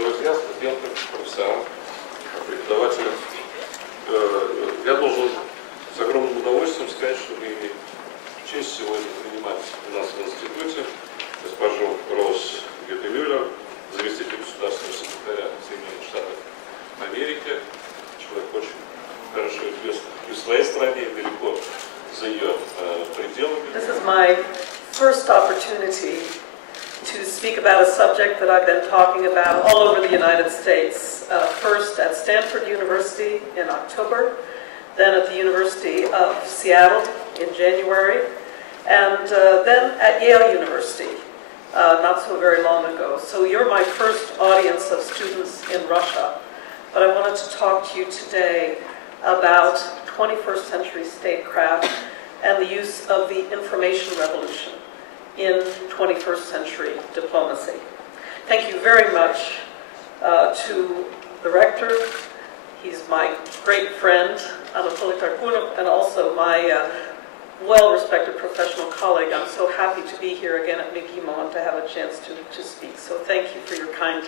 друзья, студенты, профессора, преподаватели. Я должен с огромным удовольствием сказать, что мы имеем честь сегодня принимать у нас в институте госпожу Готtemoeller, заместитель государственного секретаря Соединенных Штатов Америки, человек очень хорошо известный и в своей стране, и далеко за ее пределами. This is my first opportunity to speak about a subject that I've been talking about all over the United States. First at Stanford University in October, then at the University of Seattle in January, and then at Yale University not so very long ago. So you're my first audience of students in Russia, but I wanted to talk to you today about 21st century statecraft and the use of the information revolution in 21st century diplomacy. Thank you very much to the rector. He's my great friend, and also my well-respected professional colleague. I'm so happy to be here again at MGIMO and to have a chance to speak. So thank you for your kind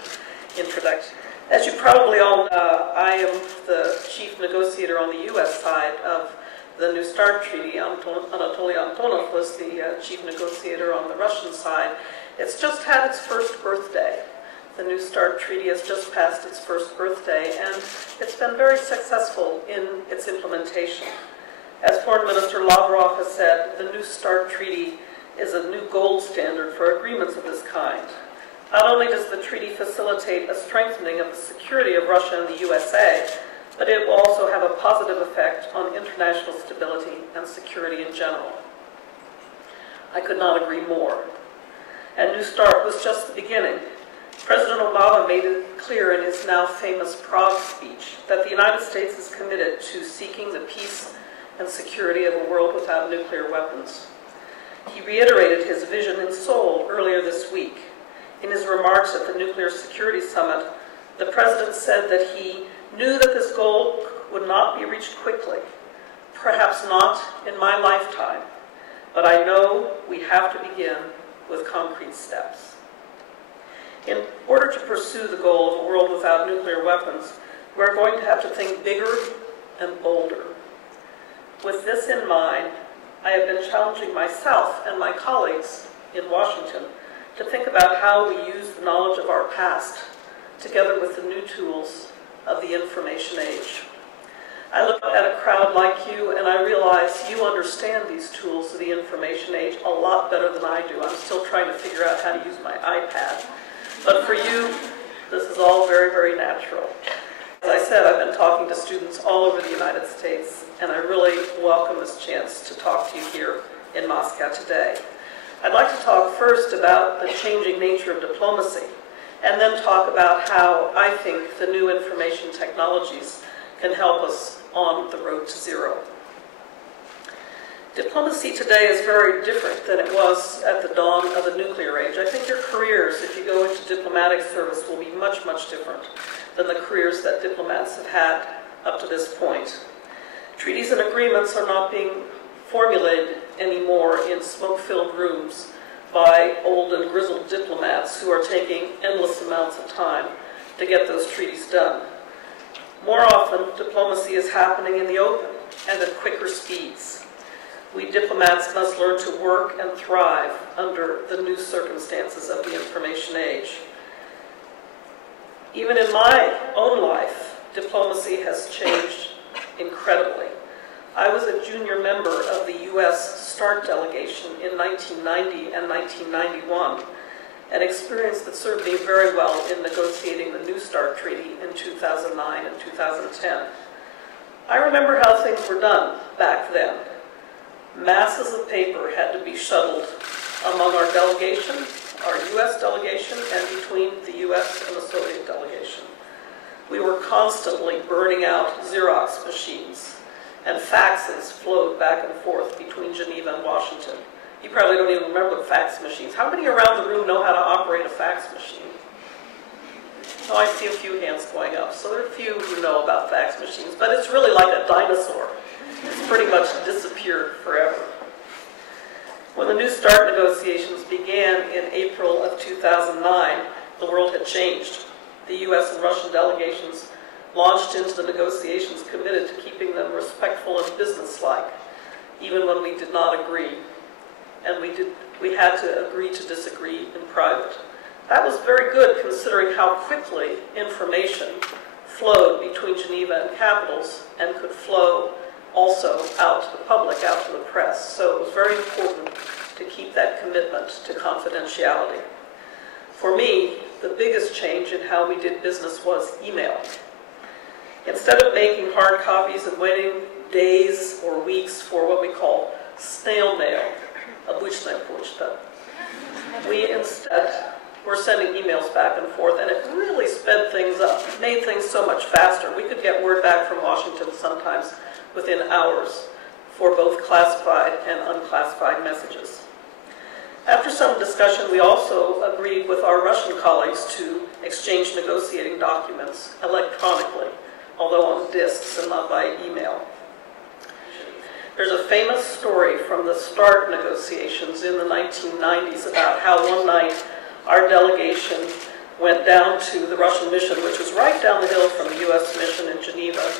introduction. As you probably all know, I am the chief negotiator on the U.S. side of the New START Treaty. Anatoly Antonov was the chief negotiator on the Russian side. It's just had its first birthday. The New START Treaty has just passed its first birthday, and it's been very successful in its implementation. As Foreign Minister Lavrov has said, the New START Treaty is a new gold standard for agreements of this kind. Not only does the treaty facilitate a strengthening of the security of Russia and the USA, but it will also have a positive effect on international stability and security in general. I could not agree more. And New START was just the beginning. President Obama made it clear in his now famous Prague speech that the United States is committed to seeking the peace and security of a world without nuclear weapons. He reiterated his vision in Seoul earlier this week. In his remarks at the Nuclear Security Summit, the President said that he knew that this goal would not be reached quickly, perhaps not in my lifetime, but I know we have to begin with concrete steps. In order to pursue the goal of a world without nuclear weapons, we're going to have to think bigger and bolder. With this in mind, I have been challenging myself and my colleagues in Washington to think about how we use the knowledge of our past together with the new tools of the information age. I look at a crowd like you and I realize you understand these tools of the information age a lot better than I do. I'm still trying to figure out how to use my iPad. But for you, this is all very, very natural. As I said, I've been talking to students all over the United States, and I really welcome this chance to talk to you here in Moscow today. I'd like to talk first about the changing nature of diplomacy, and then talk about how I think the new information technologies can help us on the road to zero. Diplomacy today is very different than it was at the dawn of the nuclear age. I think your careers, if you go into diplomatic service, will be much, much different than the careers that diplomats have had up to this point. Treaties and agreements are not being formulated anymore in smoke-filled rooms by old and grizzled diplomats who are taking endless amounts of time to get those treaties done. More often, diplomacy is happening in the open and at quicker speeds. We diplomats must learn to work and thrive under the new circumstances of the information age. Even in my own life, diplomacy has changed incredibly. I was a junior member of the U.S. START delegation in 1990 and 1991, an experience that served me very well in negotiating the New START Treaty in 2009 and 2010. I remember how things were done back then. Masses of paper had to be shuttled among our delegation, our U.S. delegation, and between the U.S. and the Soviet delegation. We were constantly burning out Xerox machines, and faxes flowed back and forth between Geneva and Washington. You probably don't even remember fax machines. How many around the room know how to operate a fax machine? Oh, I see a few hands going up. So there are a few who know about fax machines, but it's really like a dinosaur. It's pretty much disappeared forever. When the New START negotiations began in April of 2009, the world had changed. The U.S. and Russian delegations launched into the negotiations committed to keeping them respectful and businesslike, even when we did not agree. And we had to agree to disagree in private. That was very good considering how quickly information flowed between Geneva and capitals and could flow also out to the public, out to the press. So it was very important to keep that commitment to confidentiality. For me, the biggest change in how we did business was email. Instead of making hard copies and waiting days or weeks for what we call snail mail, обычная почта, we instead were sending emails back and forth, and it really sped things up, made things so much faster. We could get word back from Washington sometimes within hours for both classified and unclassified messages. After some discussion, we also agreed with our Russian colleagues to exchange negotiating documents electronically, although on disks and not by email. There's a famous story from the START negotiations in the 1990s about how one night our delegation went down to the Russian mission, which was right down the hill from the U.S. mission in Geneva,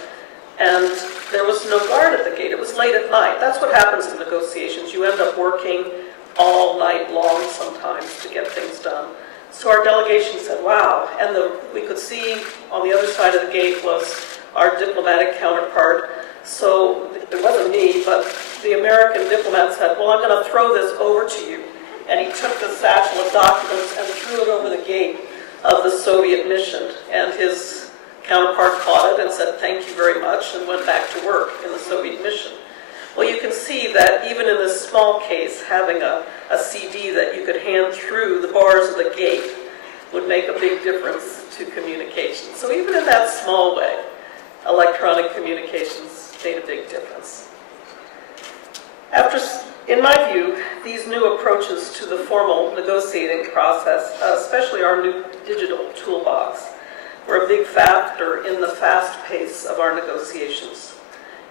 and there was no guard at the gate. It was late at night. That's what happens in negotiations. You end up working all night long sometimes to get things done. So our delegation said, wow, and we could see on the other side of the gate was our diplomatic counterpart. So it wasn't me, but the American diplomat said, well, I'm going to throw this over to you. And he took the satchel of documents and threw it over the gate of the Soviet mission. And his counterpart caught it and said, thank you very much, and went back to work in the Soviet mission. Well, you can see that even in this small case, having a CD that you could hand through the bars of the gate would make a big difference to communication. So even in that small way, electronic communications made a big difference. In my view, these new approaches to the formal negotiating process, especially our new digital toolbox, were a big factor in the fast pace of our negotiations.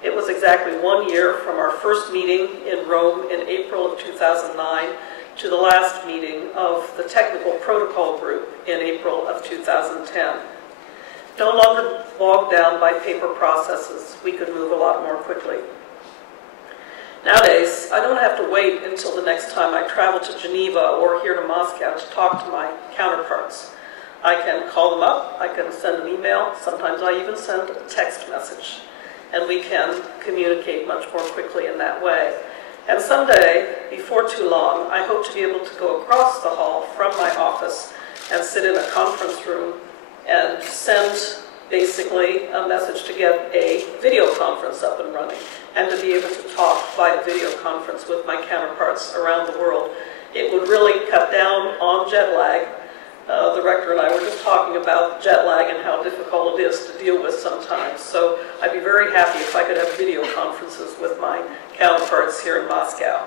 It was exactly 1 year from our first meeting in Rome in April of 2009 to the last meeting of the technical protocol group in April of 2010. No longer bogged down by paper processes, we could move a lot more quickly. Nowadays, I don't have to wait until the next time I travel to Geneva or here to Moscow to talk to my counterparts. I can call them up, I can send an email, sometimes I even send a text message, and we can communicate much more quickly in that way. And someday, before too long, I hope to be able to go across the hall from my office and sit in a conference room and send basically a message to get a video conference up and running, and to be able to talk by video conference with my counterparts around the world. It would really cut down on jet lag. The rector and I were just talking about jet lag and how difficult it is to deal with sometimes. So I'd be very happy if I could have video conferences with my counterparts here in Moscow.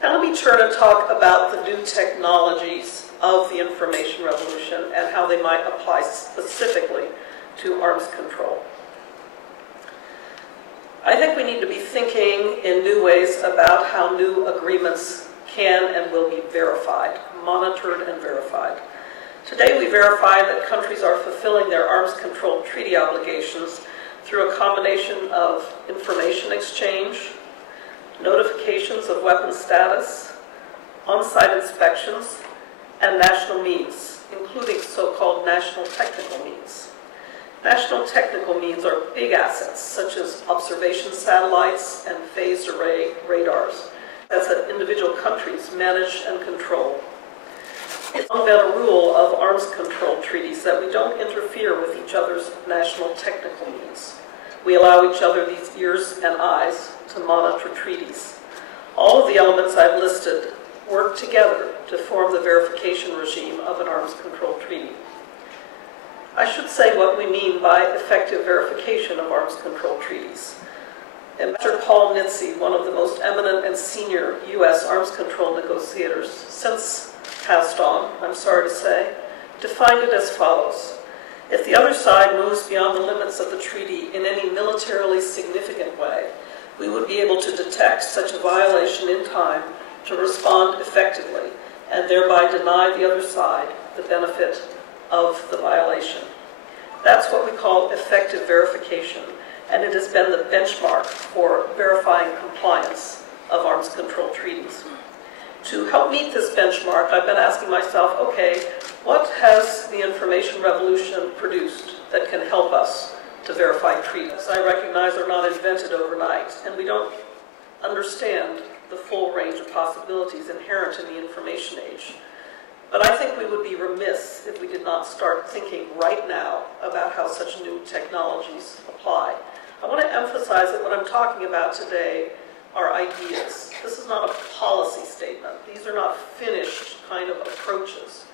Now let me turn and talk about the new technologies of the information revolution and how they might apply specifically to arms control. I think we need to be thinking in new ways about how new agreements can and will be verified, monitored and verified. Today we verify that countries are fulfilling their arms control treaty obligations through a combination of information exchange, notifications of weapons status, on-site inspections, and national means, including so-called national technical means. National technical means are big assets, such as observation satellites and phased array radars, that individual countries manage and control. It's long been a rule of arms control treaties that we don't interfere with each other's national technical means. We allow each other these ears and eyes to monitor treaties. All of the elements I've listed work together to form the verification regime of an arms control treaty. I should say what we mean by effective verification of arms control treaties. Ambassador Paul Nitze, one of the most eminent and senior U.S. arms control negotiators since passed on, I'm sorry to say, defined it as follows. If the other side moves beyond the limits of the treaty in any militarily significant way, we would be able to detect such a violation in time to respond effectively and thereby deny the other side the benefit of the violation. That's what we call effective verification, and it has been the benchmark for verifying compliance of arms control treaties. To help meet this benchmark, I've been asking myself, okay, what has the information revolution produced that can help us to verify treaties? I recognize are not invented overnight, and we don't understand the full range of possibilities inherent in the information age. But I think we would be remiss if we did not start thinking right now about how such new technologies apply. I want to emphasize that what I'm talking about today are ideas. This is not a policy statement. These are not finished kind of approaches,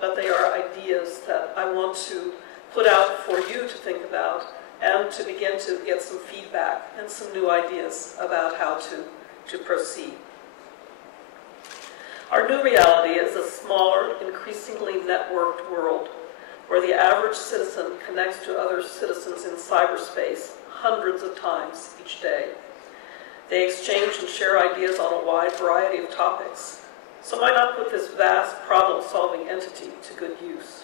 but they are ideas that I want to put out for you to think about and to begin to get some feedback and some new ideas about how to proceed. Our new reality is a smaller, increasingly networked world where the average citizen connects to other citizens in cyberspace hundreds of times each day. They exchange and share ideas on a wide variety of topics. So why not put this vast problem-solving entity to good use?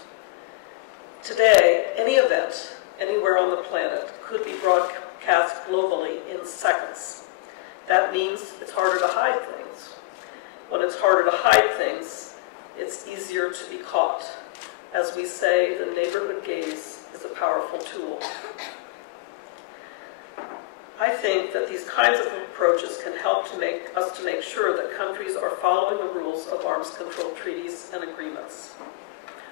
Today, any event, anywhere on the planet, could be broadcast globally in seconds. That means it's harder to hide things. When it's harder to hide things, it's easier to be caught. As we say, the neighborhood gaze is a powerful tool. I think that these kinds of approaches can help to make sure that countries are following the rules of arms control treaties and agreements.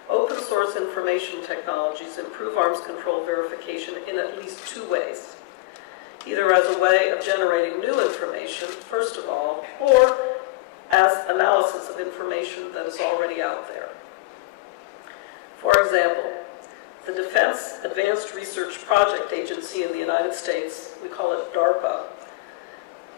Open source information technologies improve arms control verification in at least two ways. Either as a way of generating new information, first of all, or as analysis of information that is already out there. For example, the Defense Advanced Research Project Agency in the United States, we call it DARPA,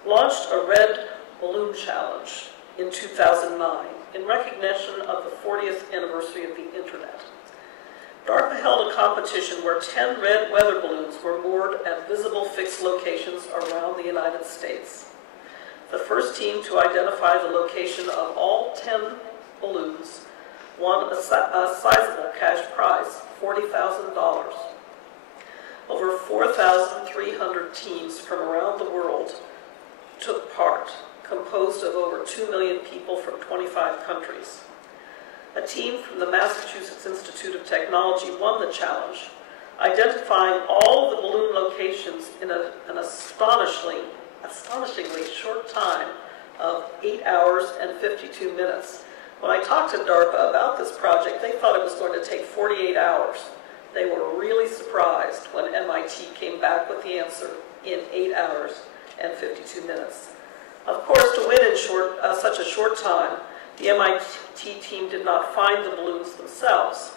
launched a red balloon challenge in 2009 in recognition of the 40th anniversary of the Internet. DARPA held a competition where 10 red weather balloons were moored at visible fixed locations around the United States. The first team to identify the location of all 10 balloons won a sizable cash prize, $40,000. Over 4,300 teams from around the world took part, composed of over 2 million people from 25 countries. A team from the Massachusetts Institute of Technology won the challenge, identifying all the balloon locations in an astonishingly short time of 8 hours and 52 minutes. When I talked to DARPA about this project, they thought it was going to take 48 hours. They were really surprised when MIT came back with the answer in 8 hours and 52 minutes. Of course, to win in such a short time, the MIT team did not find the balloons themselves.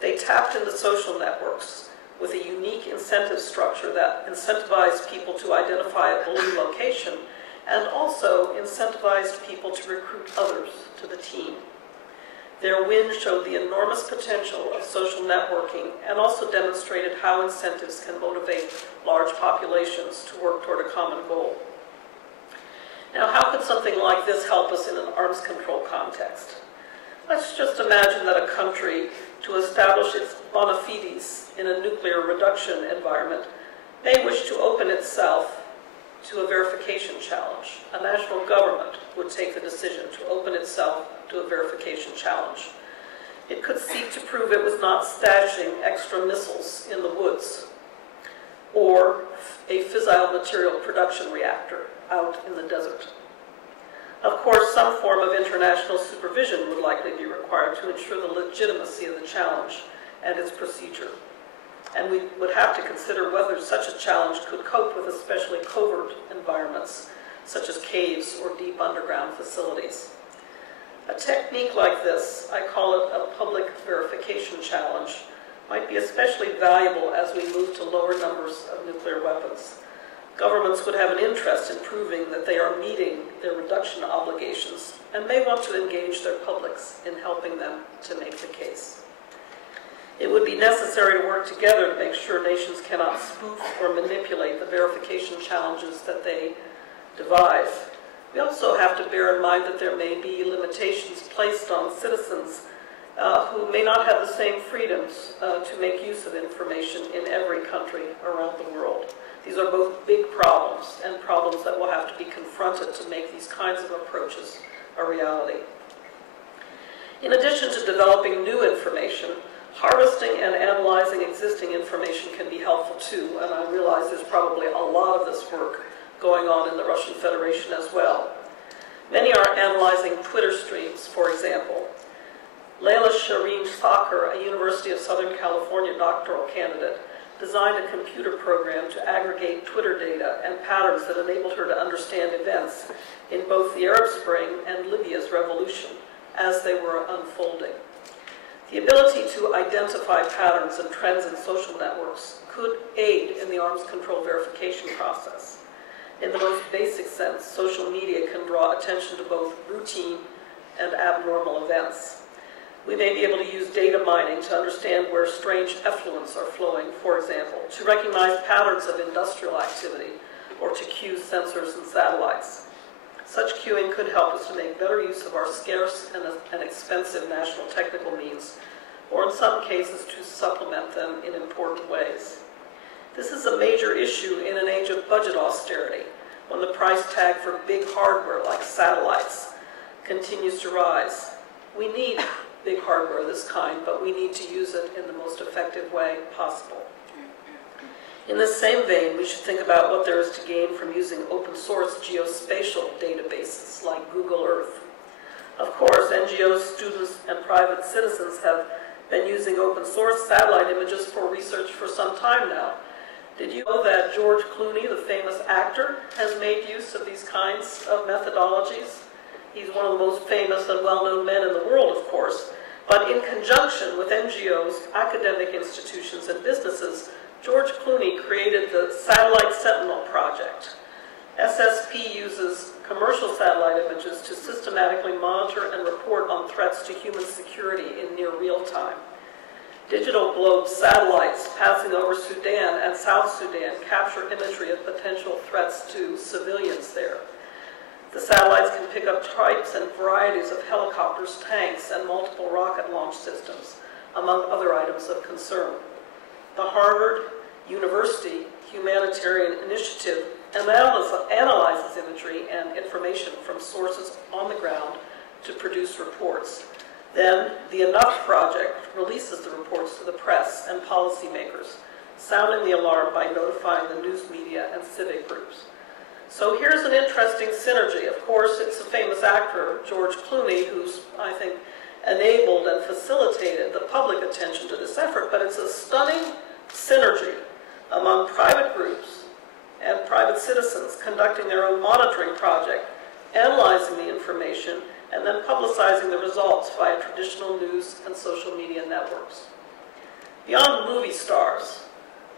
They tapped into social networks with a unique incentive structure that incentivized people to identify a balloon location and also incentivized people to recruit others to the team. Their win showed the enormous potential of social networking and also demonstrated how incentives can motivate large populations to work toward a common goal. Now, how could something like this help us in an arms control context? Let's just imagine that a country, to establish its bona fides in a nuclear reduction environment, may wish to open itself to a verification challenge. A national government would take the decision to open itself to a verification challenge. It could seek to prove it was not stashing extra missiles in the woods or a fissile material production reactor out in the desert. Of course, some form of international supervision would likely be required to ensure the legitimacy of the challenge and its procedure. And we would have to consider whether such a challenge could cope with especially covert environments, such as caves or deep underground facilities. A technique like this, I call it a public verification challenge, might be especially valuable as we move to lower numbers of nuclear weapons. Governments would have an interest in proving that they are meeting their reduction obligations and may want to engage their publics in helping them to make the case. It would be necessary to work together to make sure nations cannot spoof or manipulate the verification challenges that they devise. We also have to bear in mind that there may be limitations placed on citizens who may not have the same freedoms to make use of information in every country around the world. These are both big problems, and problems that will have to be confronted to make these kinds of approaches a reality. In addition to developing new information, harvesting and analyzing existing information can be helpful too, and I realize there's probably a lot of this work going on in the Russian Federation as well. Many are analyzing Twitter streams, for example. Leila Shireen Thakur, a University of Southern California doctoral candidate, designed a computer program to aggregate Twitter data and patterns that enabled her to understand events in both the Arab Spring and Libya's revolution as they were unfolding. The ability to identify patterns and trends in social networks could aid in the arms control verification process. In the most basic sense, social media can draw attention to both routine and abnormal events. We may be able to use data mining to understand where strange effluents are flowing, for example, to recognize patterns of industrial activity, or to cue sensors and satellites. Such cueing could help us to make better use of our scarce and expensive national technical means, or in some cases to supplement them in important ways. This is a major issue in an age of budget austerity, when the price tag for big hardware like satellites continues to rise. We need big hardware of this kind, but we need to use it in the most effective way possible. In the same vein, we should think about what there is to gain from using open source geospatial databases like Google Earth. Of course, NGOs, students, and private citizens have been using open source satellite images for research for some time now. Did you know that George Clooney, the famous actor, has made use of these kinds of methodologies? He's one of the most famous and well-known men in the world, of course. But in conjunction with NGOs, academic institutions, and businesses, George Clooney created the Satellite Sentinel project. SSP uses commercial satellite images to systematically monitor and report on threats to human security in near real time. Digital globe satellites passing over Sudan and South Sudan capture imagery of potential threats to civilians there. The satellites can pick up types and varieties of helicopters, tanks, and multiple rocket launch systems, among other items of concern. The Harvard University Humanitarian Initiative analyzes imagery and information from sources on the ground to produce reports. Then, the Enough Project releases the reports to the press and policymakers, sounding the alarm by notifying the news media and civic groups. So here's an interesting synergy. Of course, it's a famous actor, George Clooney, who's, I think, enabled and facilitated the public attention to this effort, but it's a stunning synergy among private groups and private citizens conducting their own monitoring project, analyzing the information, and then publicizing the results via traditional news and social media networks. Beyond movie stars,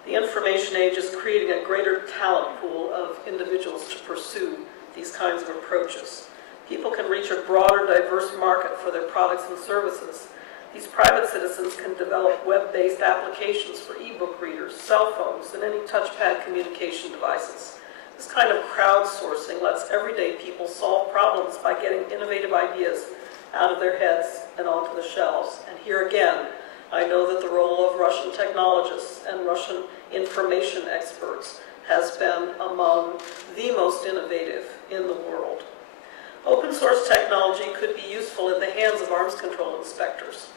the information age is creating a greater talent pool of individuals to pursue these kinds of approaches. People can reach a broader, diverse market for their products and services. These private citizens can develop web-based applications for e-book readers, cell phones, and any touchpad communication devices. This kind of crowdsourcing lets everyday people solve problems by getting innovative ideas out of their heads and onto the shelves. And here again, I know that the role of Russian technologists and Russian information experts has been among the most innovative in the world. Open source technology could be useful in the hands of arms control inspectors.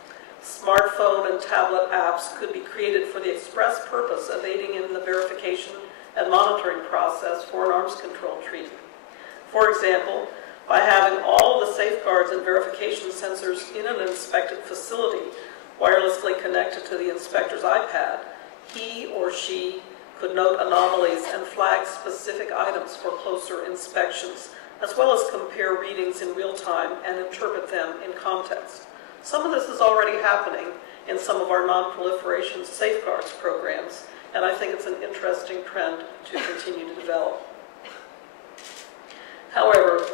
Smartphone and tablet apps could be created for the express purpose of aiding in the verification and monitoring process for an arms control treaty. For example, by having all of the safeguards and verification sensors in an inspected facility wirelessly connected to the inspector's iPad, he or she could note anomalies and flag specific items for closer inspections, as well as compare readings in real time and interpret them in context. Some of this is already happening in some of our non-proliferation safeguards programs, and I think it's an interesting trend to continue to develop. However,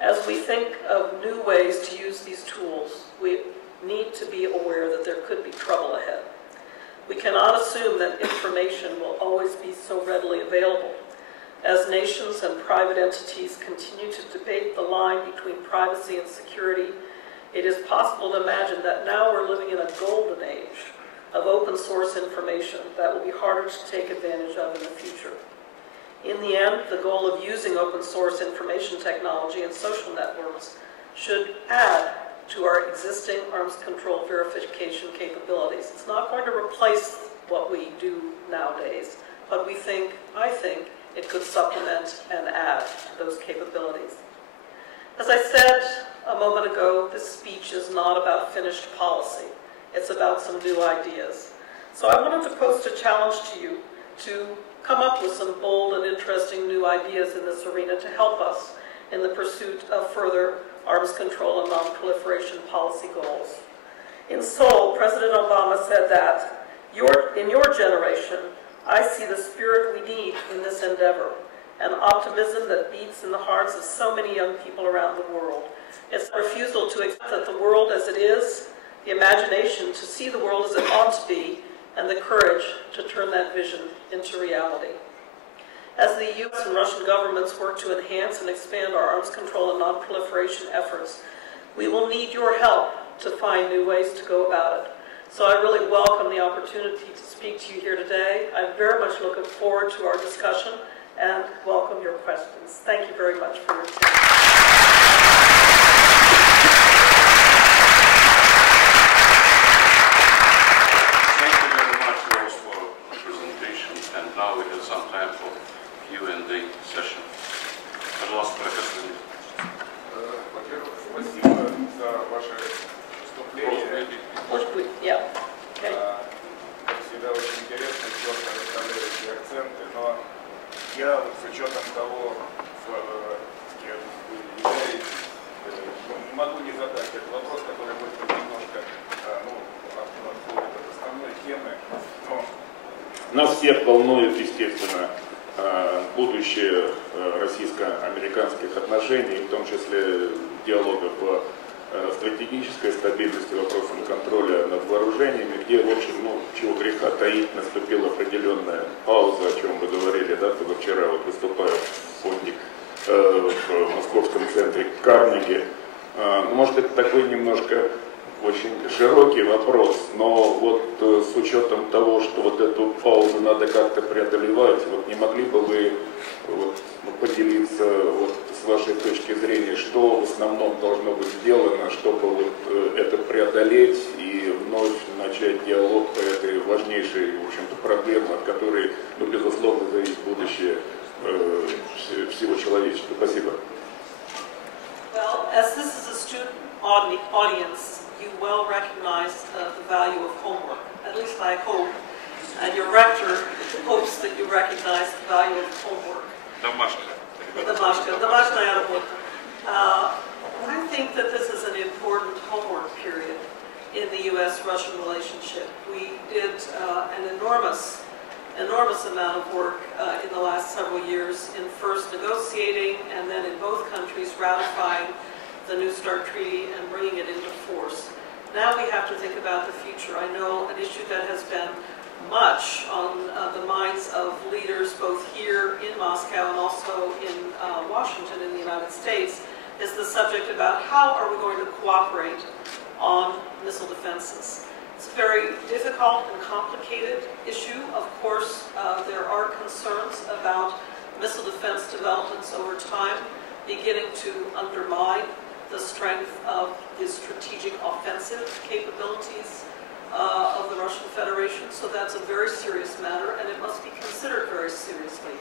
as we think of new ways to use these tools, we need to be aware that there could be trouble ahead. We cannot assume that information will always be so readily available. As nations and private entities continue to debate the line between privacy and security, It is possible to imagine that now we're living in a golden age of open source information that will be harder to take advantage of in the future. In the end, the goal of using open source information technology and social networks should add to our existing arms control verification capabilities. It's not going to replace what we do nowadays, but I think, it could supplement and add to those capabilities. As I said a moment ago, this speech is not about finished policy. It's about some new ideas. So I wanted to post a challenge to you to come up with some bold and interesting new ideas in this arena to help us in the pursuit of further arms control and non-proliferation policy goals. In Seoul, President Obama said that, in your generation, I see the spirit we need in this endeavor, an optimism that beats in the hearts of so many young people around the world. It's a refusal to accept that the world as it is, the imagination to see the world as it ought to be, and the courage to turn that vision into reality. As the U.S. and Russian governments work to enhance and expand our arms control and non-proliferation efforts, we will need your help to find new ways to go about it. So I really welcome the opportunity to speak to you here today. I'm very much looking forward to our discussion and welcome your questions. Thank you very much for your attention. Thank you very much, Rose, for the presentation. And now we have some time for Q&A session. Пожалуйста, профессор. Во-первых, спасибо за ваше выступление. Может быть, yeah. Okay. Как всегда, очень интересно, четко расставляете акценты, но я вот с учетом того, кем вы являетесь, не могу не задать этот вопрос, который будет немножко отходит от основной темы. Но... Нас всех волнует, естественно, будущее российско-американских отношений, в том числе диалога по стратегической стабильности, вопросам контроля над вооружениями, где, в общем, чего греха таить, наступила определенная пауза, о чем вы говорили, да, когда вчера вот выступая в фонде, в московском центре Карнеги. Может, это такой немножко очень широкий вопрос, но вот с учетом того, что вот эту паузу надо как-то преодолевать, вот не могли бы вы вот поделиться вот с вашей точки зрения, что в основном должно быть сделано, чтобы вот это преодолеть и вновь начать диалог по этой важнейшей, в общем-то, проблеме, от которой, безусловно, зависит будущее всего человечества. Спасибо. Well, as this is a student audience, you well recognize the value of homework. At least I hope. And your rector hopes that you recognize the value of homework. Домашняя работа. I think that this is an important homework period in the U.S.-Russian relationship. We did an enormous amount of work in the last several years in first negotiating and then in both countries ratifying the New START Treaty and bringing it into force. Now we have to think about the future. I know an issue that has been much on the minds of leaders both here in Moscow and also in Washington in the United States is the subject about how are we going to cooperate on missile defenses. It's a very difficult and complicated issue. Of course, there are concerns about missile defense developments over time beginning to undermine the strength of the strategic offensive capabilities of the Russian Federation. So that's a very serious matter, and it must be considered very seriously.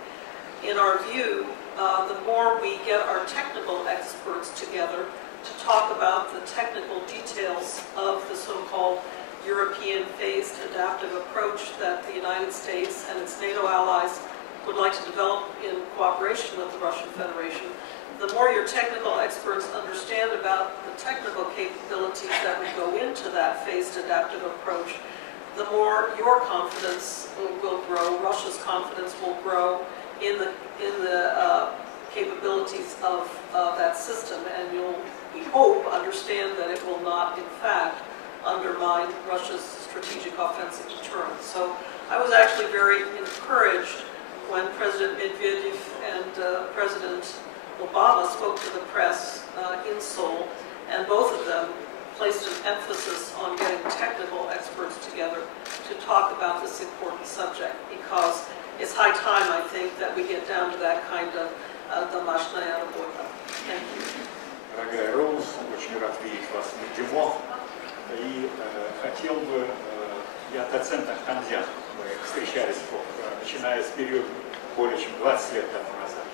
In our view, the more we get our technical experts together to talk about the technical details of the so-called European phased adaptive approach that the United States and its NATO allies would like to develop in cooperation with the Russian Federation, the more your technical experts understand about the technical capabilities that would go into that phased adaptive approach, the more your confidence will grow, Russia's confidence will grow in the capabilities of that system, and you'll, we hope, understand that it will not, in fact, undermine Russia's strategic offensive deterrence. So I was actually very encouraged when President Medvedev and President Obama spoke to the press in Seoul, and both of them placed an emphasis on getting technical experts together to talk about this important subject, because it's high time, I think, that we get down to that kind of домашняя работа. Thank you. Дорогая Роуз, очень рад видеть вас в МГИМО. И хотел бы, я доцент Ахтамзян, мы встречались, начиная с периода более чем 20 лет тому назад.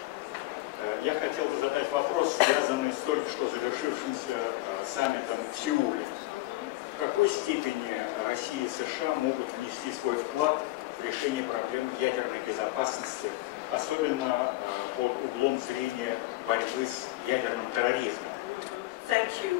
Я хотел бы задать вопрос, связанный с только что завершившимся саммитом в Сеуле. В какой степени Россия и США могут внести свой вклад в решение проблем ядерной безопасности, особенно под углом зрения борьбы с ядерным терроризмом? Thank you.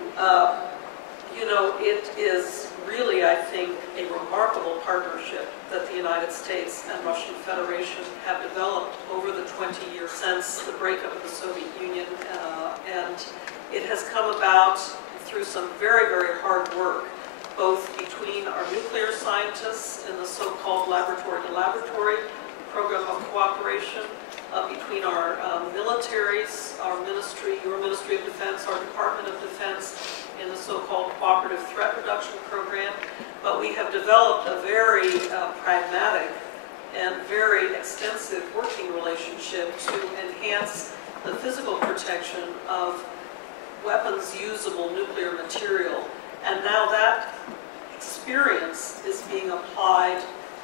You know, it is really, I think, a remarkable partnership that the United States and Russian Federation have developed over the 20 years since the breakup of the Soviet Union, and it has come about through some very, very hard work, both between our nuclear scientists in the so-called laboratory-to-laboratory program of cooperation, between our militaries, our ministry, your Ministry of Defense, our Department of Defense, in the so-called cooperative threat reduction program. But we have developed a very pragmatic and very extensive working relationship to enhance the physical protection of weapons usable nuclear material. And now that experience is being applied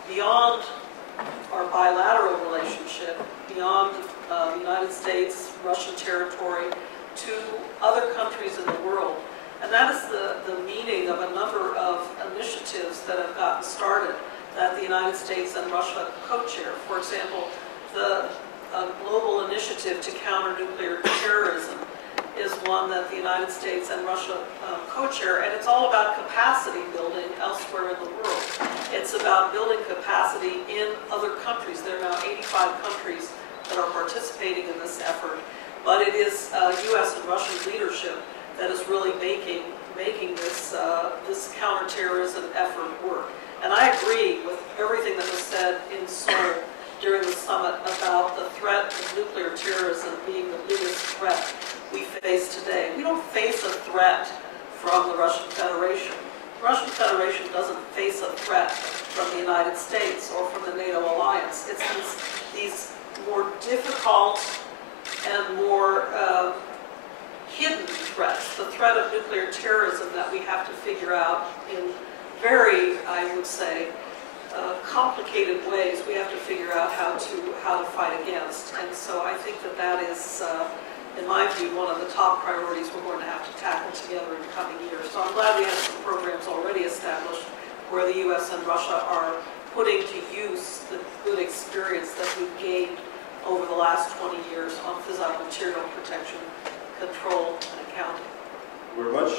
beyond our bilateral relationship, beyond the United States, Russian territory, to other countries in the world. And that is the meaning of a number of initiatives that have gotten started that the United States and Russia co-chair. For example, the global initiative to counter nuclear terrorism is one that the United States and Russia co-chair, and it's all about capacity building elsewhere in the world. It's about building capacity in other countries. There are now 85 countries that are participating in this effort, but it is U.S. and Russian leadership that is really making this this counterterrorism effort work. And I agree with everything that was said in Seoul during the summit about the threat of nuclear terrorism being the biggest threat we face today. We don't face a threat from the Russian Federation. The Russian Federation doesn't face a threat from the United States or from the NATO alliance. It's these more difficult and more hidden threats, the threat of nuclear terrorism, that we have to figure out in very, I would say, complicated ways. We have to figure out how to fight against. And so I think that is, in my view, one of the top priorities we're going to have to tackle together in the coming years. So I'm glad we have some programs already established where the U.S. and Russia are putting to use the good experience that we've gained over the last 20 years on physical material protection, control, and accounting. Very much.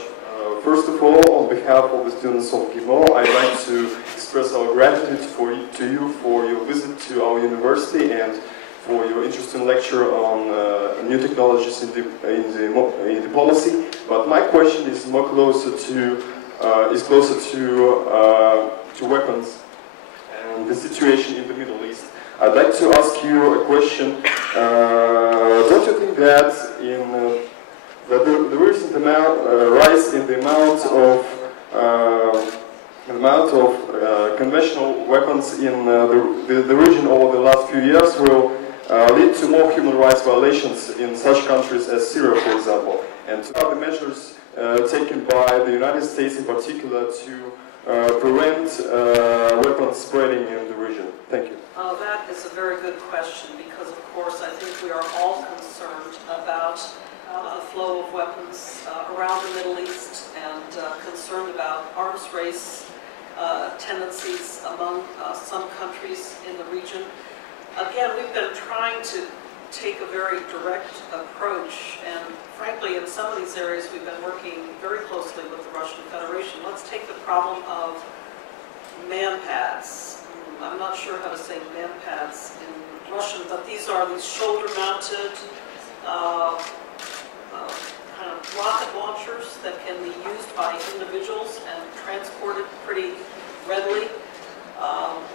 First of all, on behalf of the students of GIMO, I'd like to express our gratitude to you for your visit to our university and for your interesting lecture on new technologies in the policy. But my question is more closer to weapons and the situation in the Middle East. I'd like to ask you a question. Don't you think that the recent rise in the amount of conventional weapons in the region over the last few years will lead to more human rights violations in such countries as Syria, for example, and to other measures taken by the United States in particular to prevent weapons spreading in the region? Thank you. That is a very good question, because of course I think we are all concerned about the flow of weapons around the Middle East, and concerned about arms race tendencies among some countries in the region. Again, we've been trying to take a very direct approach, and frankly, in some of these areas we've been working very closely with the Russian Federation. Let's take the problem of man-pads. I'm not sure how to say man-pads in Russian, but these are these shoulder-mounted kind of rocket launchers that can be used by individuals and transported pretty readily.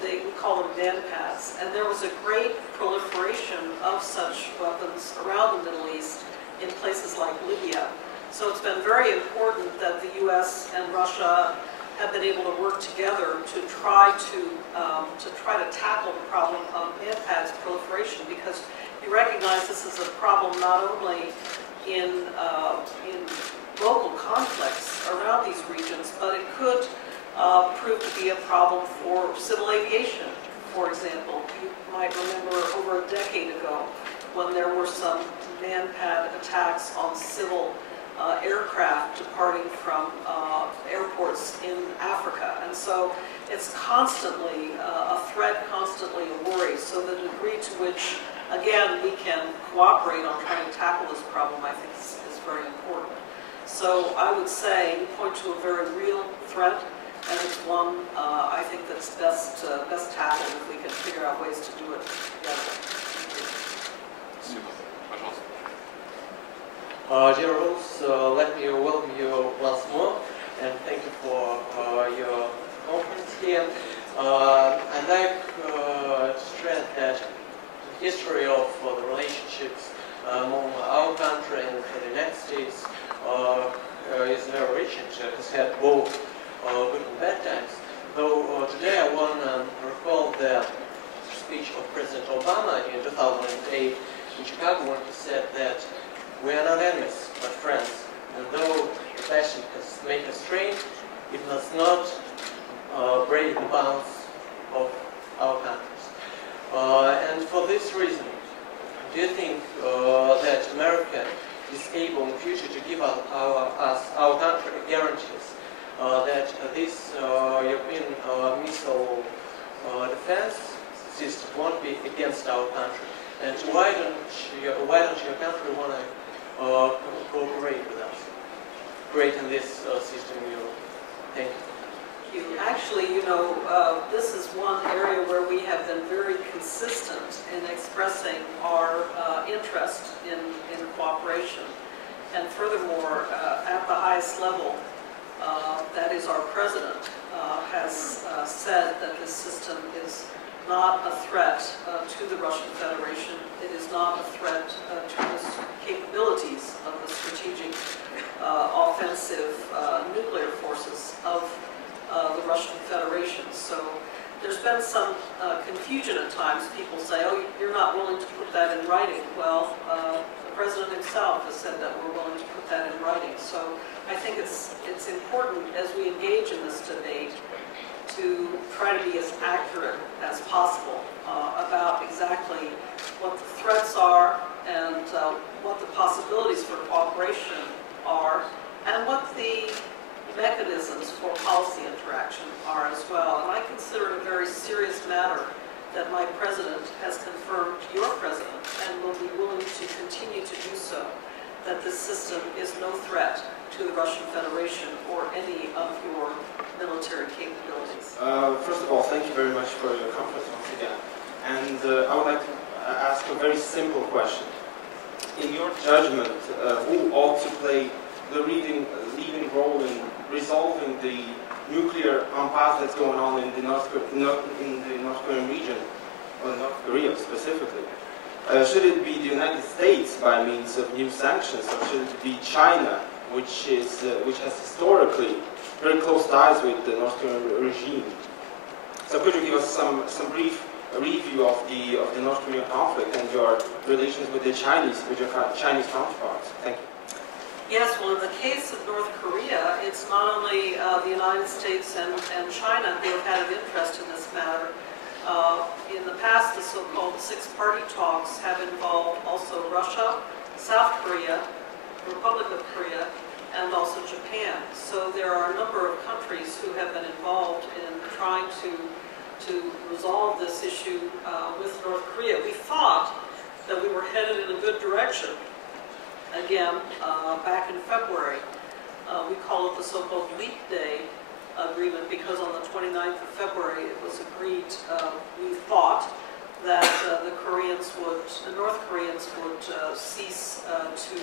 We call them man-pads. And there was a great proliferation of such weapons around the Middle East in places like Libya. So it's been very important that the U.S. and Russia have been able to work together to try to tackle the problem of manpads proliferation, because you recognize this is a problem not only in local conflicts around these regions, but it could prove to be a problem for civil aviation, for example. You might remember over a decade ago when there were some manpad attacks on civil aircraft departing from airports in Africa. And so it's constantly a threat, constantly a worry. So the degree to which, again, we can cooperate on trying to tackle this problem, I think is very important. So I would say you point to a very real threat, and it's one I think that's best tackled if we can figure out ways to do it together. Dear Rose, let me welcome you once more, and thank you for your conference here. I'd like to stress that the history of the relationships among our country and the United States is very rich and has had both good and bad times. Though today I want to recall the speech of President Obama in 2008 in Chicago when he said that we are not enemies, but friends. And though the passion has made us strain, it must not break the bonds of our countries. And for this reason, do you think that America is able in the future to give our country guarantees that this European missile defense system won't be against our country? And why don't your country want to cooperate with us, creating this system in Europe? Thank you. Actually, this is one area where we have been very consistent in expressing our interest in cooperation. And furthermore, at the highest level, that is our president, has said that this system is not a threat to the Russian Federation. It is not a threat to the capabilities of the strategic offensive nuclear forces of the Russian Federation. So there's been some confusion at times. People say, oh, you're not willing to put that in writing. Well, the president himself has said that we're willing to put that in writing. So I think it's important as we engage in this debate to try to be as accurate as possible about exactly what the threats are and what the possibilities for cooperation are, and what the mechanisms for policy interaction are as well. And I consider it a very serious matter that my president has confirmed to your president, and will be willing to continue to do so, that this system is no threat to the Russian Federation or any of your military capabilities. First of all, thank you very much for your conference once again. And I would like to ask a very simple question. In your judgment, who ought to play the leading role in resolving the nuclear impasse that's going on in the North Korean region, or North Korea specifically? Should it be the United States by means of new sanctions, or should it be China, which has historically very close ties with the North Korean regime? So could you give us some brief review of the North Korean conflict and your relations with your Chinese counterparts? Thank you. Yes, well, in the case of North Korea, it's not only the United States and China who have had an interest in this matter. In the past, the so-called six-party talks have involved also Russia, South Korea, the Republic of Korea, and also Japan. So there are a number of countries who have been involved in trying to resolve this issue with North Korea. We thought that we were headed in a good direction. Again, back in February, we call it the so-called Leap Day agreement, because on the 29th of February it was agreed, we thought, that the North Koreans would cease to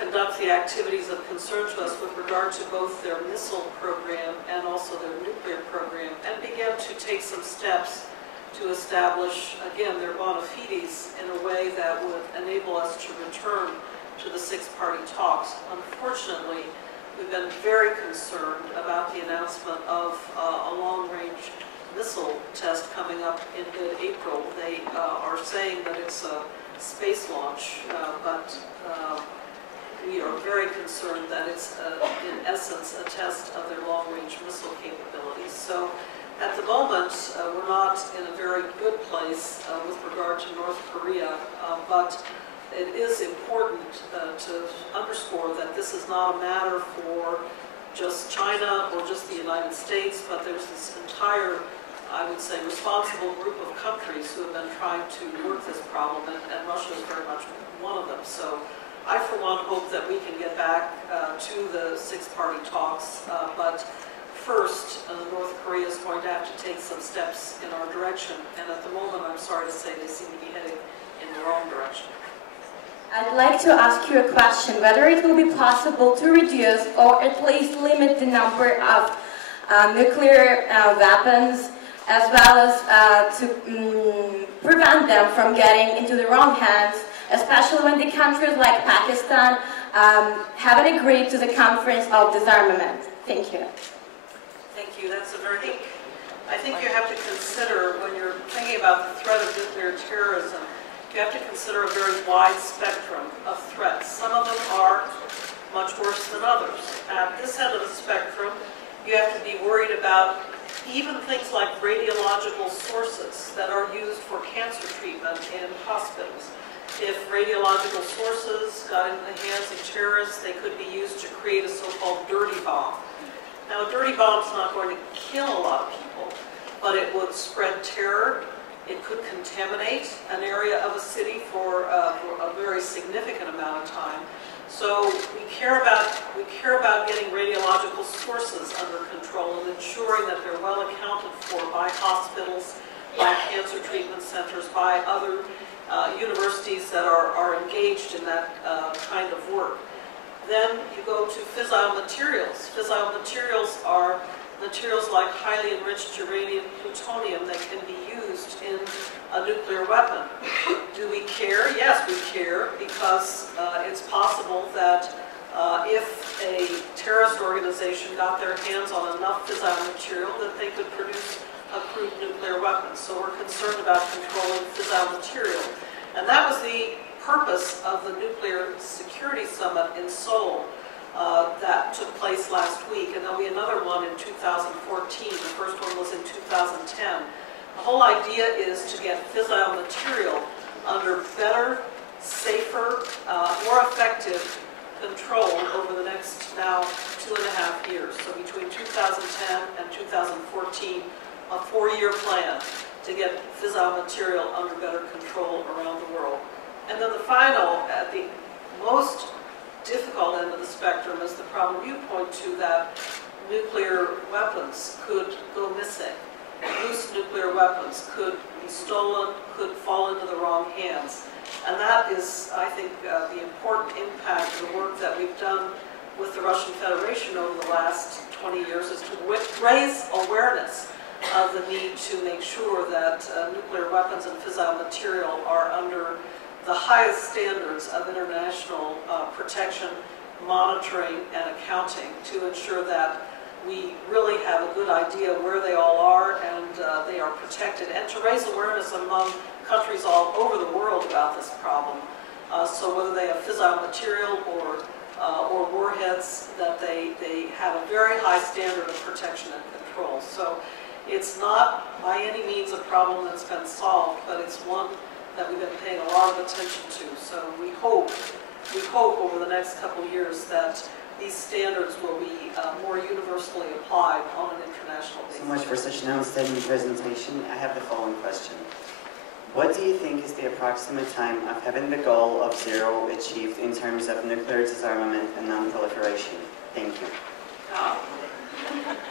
conduct the activities of concern to us with regard to both their missile program and also their nuclear program, and began to take some steps to establish, again, their bona fides in a way that would enable us to return to the six-party talks. Unfortunately, we've been very concerned about the announcement of a long-range missile test coming up in mid-April. They are saying that it's a space launch, but we are very concerned that it's, in essence, a test of their long-range missile capabilities. So at the moment, we're not in a very good place with regard to North Korea, but it is important to underscore that this is not a matter for just China or just the United States, but there's this entire, I would say, responsible group of countries who have been trying to work this problem, and Russia is very much one of them. So I, for one, hope that we can get back to the six-party talks, but first, North Korea is going to have to take some steps in our direction, and at the moment, I'm sorry to say, they seem to be heading in the wrong direction. I'd like to ask you a question, whether it will be possible to reduce or at least limit the number of nuclear weapons, as well as to prevent them from getting into the wrong hands, especially when the countries like Pakistan haven't agreed to the Conference of Disarmament. Thank you. Thank you. That's a very, I think you have to consider, when you're thinking about the threat of nuclear terrorism, you have to consider a very wide spectrum of threats. Some of them are much worse than others. At this end of the spectrum, you have to be worried about even things like radiological sources that are used for cancer treatment in hospitals. If radiological sources got into the hands of terrorists, they could be used to create a so-called dirty bomb. Now, a dirty bomb is not going to kill a lot of people, but it would spread terror. It could contaminate an area of a city for a very significant amount of time. So we care about getting radiological sources under control and ensuring that they're well accounted for by hospitals, by cancer treatment centers, by other universities that are engaged in that kind of work. Then you go to fissile materials. Fissile materials are materials like highly enriched uranium plutonium that can be used in a nuclear weapon. Do we care? Yes, we care, because it's possible that if a terrorist organization got their hands on enough fissile material that they could produce a crude nuclear weapon. So we're concerned about controlling fissile material. And that was the purpose of the Nuclear Security Summit in Seoul that took place last week, and there'll be another one in 2014. The first one was in 2010. The whole idea is to get fissile material under better, safer, more effective control over the next now 2.5 years. So between 2010 and 2014, a 4-year plan to get fissile material under better control around the world. And then the final, at the most difficult end of the spectrum, is the problem you point to, that nuclear weapons could go missing. Loose nuclear weapons could be stolen, could fall into the wrong hands. And that is, I think, the important impact of the work that we've done with the Russian Federation over the last 20 years, is to raise awareness of the need to make sure that nuclear weapons and fissile material are under the highest standards of international protection, monitoring, and accounting, to ensure that we really have a good idea where they all are and they are protected, and to raise awareness among countries all over the world about this problem. So whether they have fissile material or warheads, that they have a very high standard of protection and control. So it's not by any means a problem that's been solved, but it's one that we've been paying a lot of attention to. So we hope over the next couple of years that these standards will be more universally applied on an international basis. So much for such an outstanding presentation. I have the following question. What do you think is the approximate time of having the goal of zero achieved in terms of nuclear disarmament and non-proliferation? Thank you.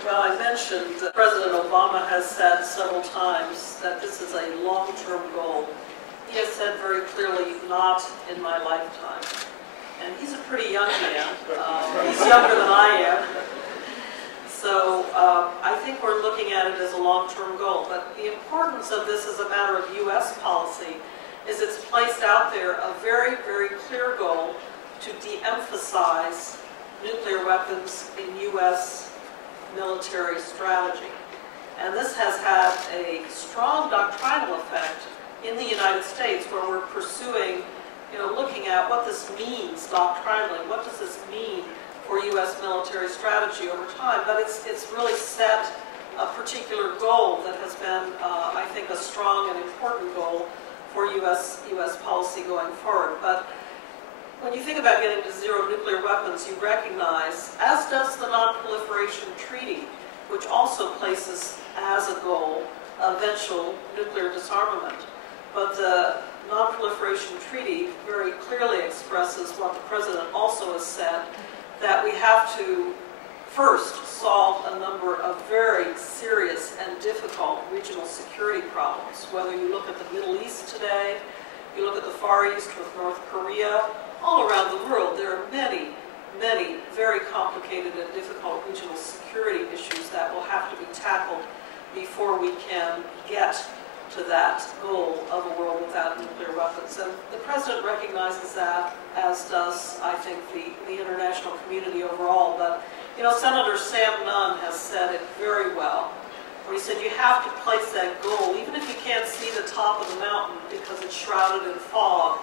Well, I mentioned that President Obama has said several times that this is a long-term goal. He has said very clearly, not in my lifetime. And he's a pretty young man. He's younger than I am. So I think we're looking at it as a long-term goal. But the importance of this as a matter of U.S. policy is it's placed out there a very, very clear goal to de-emphasize nuclear weapons in U.S. military strategy. And this has had a strong doctrinal effect in the United States, where we're pursuing, looking at what this means doctrinally. What does this mean for U.S. military strategy over time? But it's really set a particular goal that has been, I think, a strong and important goal for U.S. policy going forward. But when you think about getting to zero nuclear weapons, you recognize, as does the Non-Proliferation Treaty, which also places as a goal eventual nuclear disarmament. But the Non-Proliferation Treaty very clearly expresses what the President also has said, that we have to first solve a number of very serious and difficult regional security problems. Whether you look at the Middle East today, you look at the Far East with North Korea, all around the world, there are many, many very complicated and difficult regional security issues that will have to be tackled before we can get to that goal of a world without nuclear weapons. And the President recognizes that, as does, I think, the international community overall. But, Senator Sam Nunn has said it very well, where he said you have to place that goal, even if you can't see the top of the mountain because it's shrouded in fog,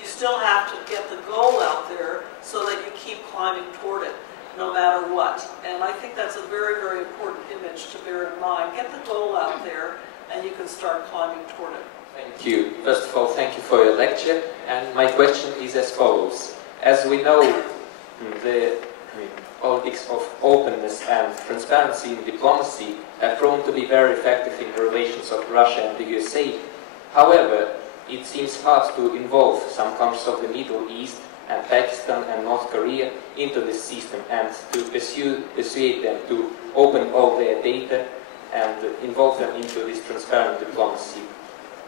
you still have to get the goal out there so that you keep climbing toward it, no matter what. And I think that's a very, very important image to bear in mind. Get the goal out there, and you can start climbing toward it. Thank you. First of all, thank you for your lecture. And my question is as follows. As we know, the politics of openness and transparency in diplomacy have proven to be very effective in the relations of Russia and the USA. However, it seems hard to involve some countries of the Middle East and Pakistan and North Korea into this system and to persuade them to open all their data and involve them into this transparent diplomacy.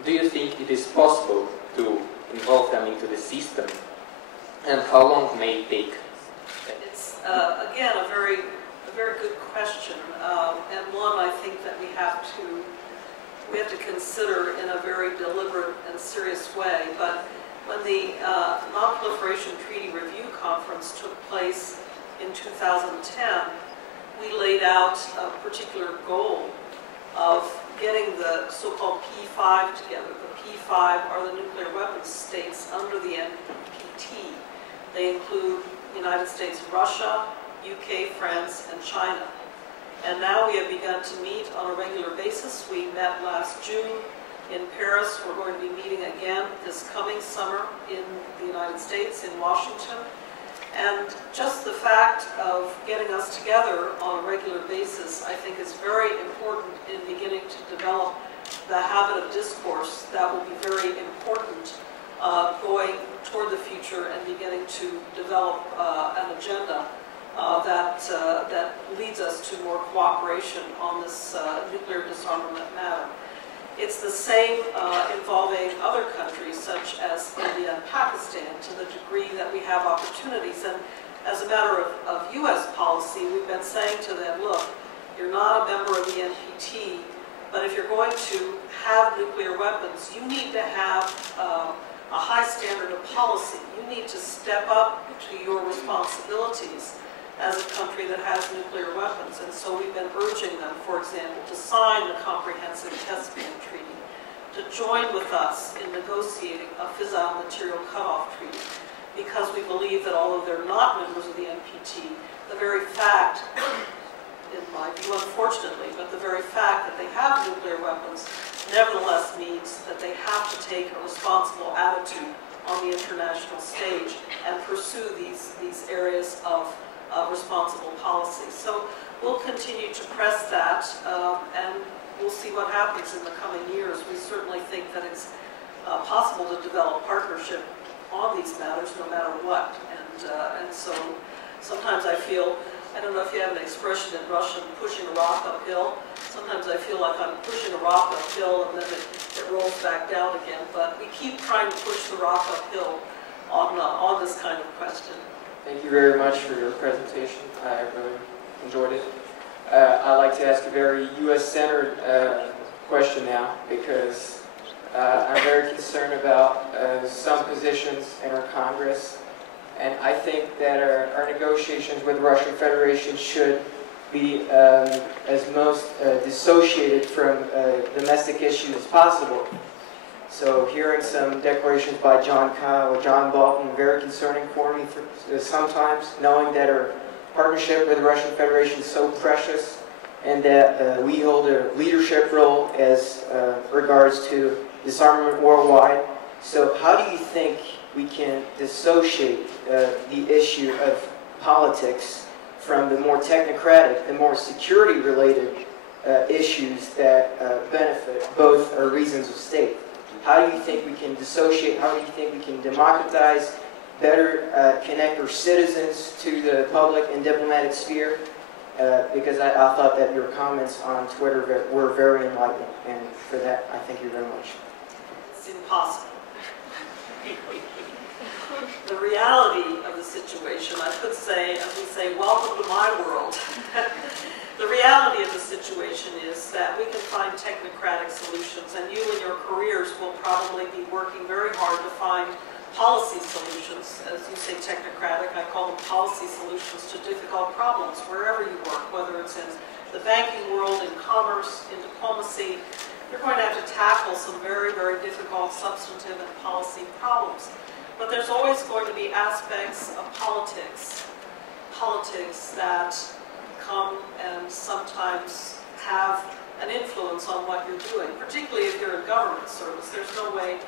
Do you think it is possible to involve them into the system, and how long may it take? It's, again, a very good question, and one I think that we have to consider in a very deliberate and serious way. But when the Non-Proliferation Treaty Review Conference took place in 2010, we laid out a particular goal of getting the so-called P5 together. The P5 are the nuclear weapons states under the NPT. They include the United States, Russia, UK, France, and China. And now we have begun to meet on a regular basis. We met last June in Paris. We're going to be meeting again this coming summer in the United States, in Washington. And just the fact of getting us together on a regular basis, I think, is very important in beginning to develop the habit of discourse that will be very important going toward the future and beginning to develop an agenda that leads us to more cooperation on this nuclear disarmament matter. It's the same involving other countries such as India and Pakistan, to the degree that we have opportunities. And as a matter of U.S. policy, we've been saying to them, look, you're not a member of the NPT, but if you're going to have nuclear weapons, you need to have a high standard of policy. You need to step up to your responsibilities as a country that has nuclear weapons. And so we've been urging them, for example, to sign the Comprehensive Test Ban Treaty, to join with us in negotiating a fissile material cutoff treaty, because we believe that although they're not members of the NPT, the very fact, in my view, unfortunately, but the very fact that they have nuclear weapons nevertheless means that they have to take a responsible attitude on the international stage and pursue these areas of responsible policy. So we'll continue to press that, and we'll see what happens in the coming years. We certainly think that it's possible to develop partnership on these matters no matter what. And so sometimes I feel, I don't know if you have an expression in Russian, pushing a rock uphill. Sometimes I feel like I'm pushing a rock uphill and then it rolls back down again. But we keep trying to push the rock uphill on this kind of question. Thank you very much for your presentation. I really enjoyed it. I'd like to ask a very U.S.-centered question now, because I'm very concerned about some positions in our Congress And I think that our negotiations with the Russian Federation should be as most dissociated from domestic issues as possible. So hearing some declarations by John Kyle or John Bolton, very concerning for me sometimes, knowing that our partnership with the Russian Federation is so precious and that we hold a leadership role as regards to disarmament worldwide. So how do you think we can dissociate the issue of politics from the more technocratic, the more security-related issues that benefit both our reasons of state? How do you think we can dissociate? How do you think we can democratize, better connect our citizens to the public and diplomatic sphere? Because I thought that your comments on Twitter were very enlightening, and for that, I thank you very much. It's impossible. The reality of the situation, I would say, welcome to my world. The reality of the situation is that we can find technocratic solutions, and you in your careers will probably be working very hard to find policy solutions. As you say technocratic, I call them policy solutions to difficult problems wherever you work, whether it's in the banking world, in commerce, in diplomacy. You're going to have to tackle some very, very difficult substantive and policy problems. But there's always going to be aspects of politics that come and sometimes have an influence on what you're doing, particularly if you're in government service. There's no way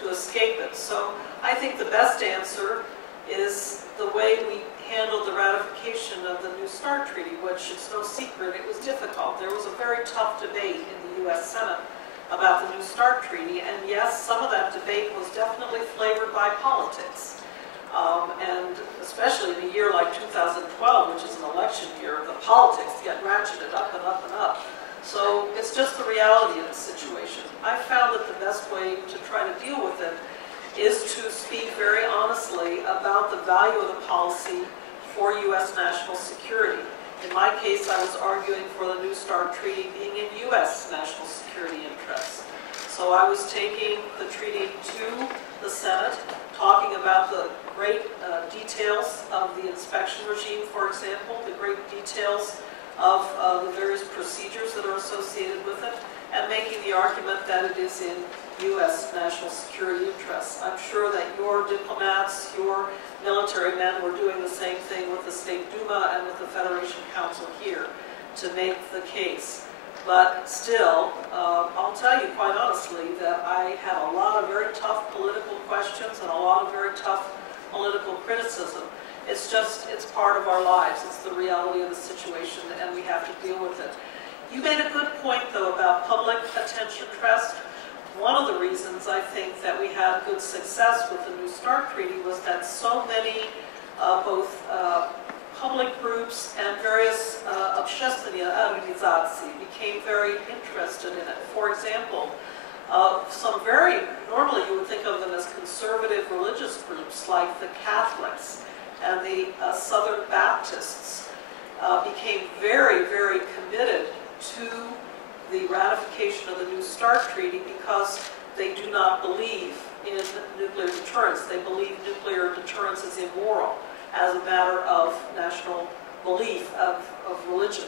to escape it. So I think the best answer is the way we handled the ratification of the New START Treaty, which it's no secret, it was difficult. There was a very tough debate in the U.S. Senate about the New START Treaty, and yes, some of that debate was definitely flavored by politics. And especially in a year like 2012, which is an election year, the politics get ratcheted up and up and up. So it's just the reality of the situation. I found that the best way to try to deal with it is to speak very honestly about the value of the policy for U.S. national security. In my case, I was arguing for the New START Treaty being in U.S. national security interests. So I was taking the treaty to the Senate, talking about the great details of the inspection regime, for example, the great details of the various procedures that are associated with it, and making the argument that it is in U.S. national security interests. I'm sure that your diplomats, your military men were doing the same thing with the State Duma and with the Federation Council here to make the case. But still, I'll tell you quite honestly that I had a lot of very tough political questions and a lot of very tough political criticism. It's just, it's part of our lives. It's the reality of the situation, and we have to deal with it. You made a good point, though, about public attention trust. One of the reasons I think that we had good success with the New START Treaty was that so many both public groups and various общественные организации became very interested in it. For example, some very, normally you would think of them as conservative religious groups like the Catholics and the Southern Baptists became very, very committed to the ratification of the New START Treaty because they do not believe in nuclear deterrence. They believe nuclear deterrence is immoral as a matter of national belief, of religion.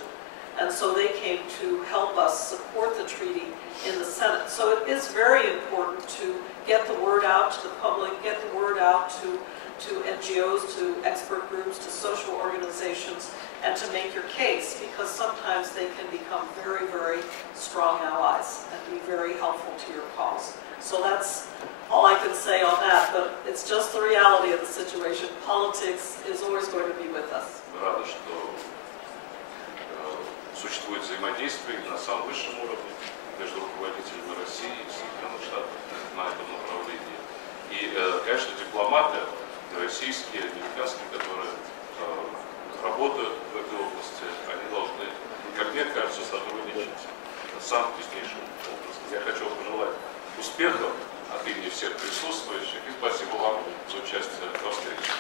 And so they came to help us support the treaty in the Senate. So it is very important to get the word out to the public, get the word out to NGOs, to expert groups, to social organizations, and to make your case, because sometimes they can become very, very strong allies and be very helpful to your cause. So that's all I can say on that, but it's just the reality of the situation. Politics is always going to be with us. Рада, что существует взаимодействие на самом высшем уровне между руководителями России и Соединенных Штатов на этом направлении. И, конечно, дипломаты российские, американские, которые работают в этой области, они должны, как мне кажется, сотрудничать самым теснейшим образом. Я хочу пожелать успехов от имени всех присутствующих и спасибо вам за участие во встрече.